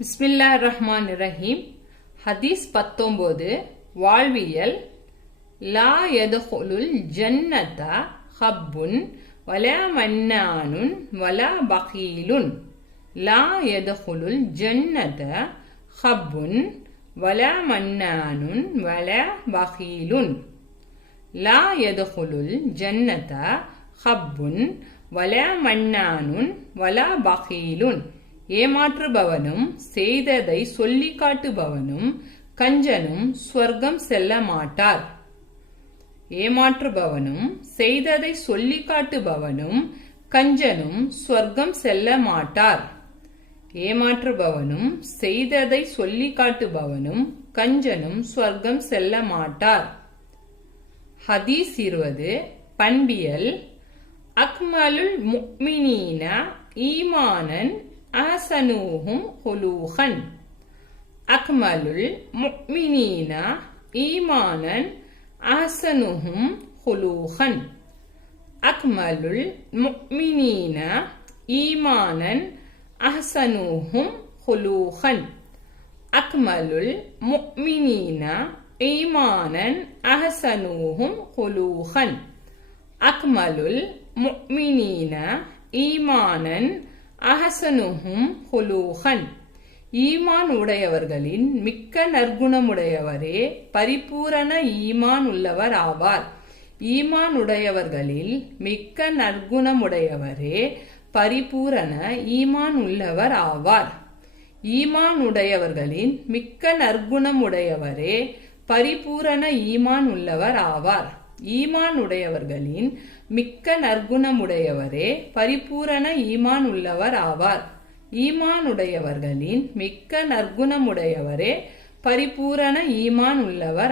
பிஸ்மில்லாஹிர் ரஹ்மானிர் ரஹீம். ஹதீஸ் 19 வாழ்வியல். லா யதுகுலுல் ஜன்னத ஹப்புன் வலா மன்னானுன் வலா பகீலுன். லா யதுகுலுல் ஜன்னத ஹப்புன் வலா மன்னானுன் வலா பகீலுன். லா யதுகுலுல் ஜன்னத ஹப்புன் வலா மன்னானுன் வலா பகீலுன். ஏமாற்றுபவனும் செய்ததை சொல்லி காட்டுபவனும் கஞ்சனும் ஸ்வர்க்கம் செல்ல மாட்டார். ஏமாற்றுபவனும் செய்ததை சொல்லி காட்டுபவனும் கஞ்சனும் ஸ்வர்க்கம் செல்ல மாட்டார். ஏமாற்றுபவனும் செய்ததை சொல்லி காட்டுபவனும் கஞ்சனும் ஸ்வர்க்கம் செல்ல மாட்டார். ஹதீஸ் 20 பண்பியல். அக்மலுல் முஃமினீன ஈமானன் அஹ்ஸனுஹும் குலூகன். அக்மலுல் முஃமினீன ஈமானன் அஹ்ஸனுஹும் குலூகன். அக்மலுல் முஃமினீன ஈமானன் அஹ்ஸனுஹும் குலூகன். அக்மலுல் முஃமினீன ஈமானன் அஹ்ஸனுஹும் குலூகன். அக்மலுல் முஃமினீன ஈமானன் அஹ்ஸனுஹும் குலூகன். ஈமான் உடையவர்களின் மிக்க நற்குணமுடையவரே பரிபூரண ஈமான் உள்ளவர் ஆவார். ஈமான் உடையவர்களில் மிக்க நற்குணமுடையவரே பரிபூரண ஈமான் உள்ளவர் ஆவார். ஈமான் உடையவர்களின் மிக்க நற்குணமுடையவரே பரிபூரண ஈமான் உள்ளவர் ஆவார். ஈமான் உடையவர்களின் மிக்க நற்குணமுடையவரே பரிபூரண ஈமான் உள்ளவர் ஆவார். ஈமான் உடையவர்களின் மிக்க நற்குணமுடையவரே பரிபூரண ஈமான் உள்ளவர்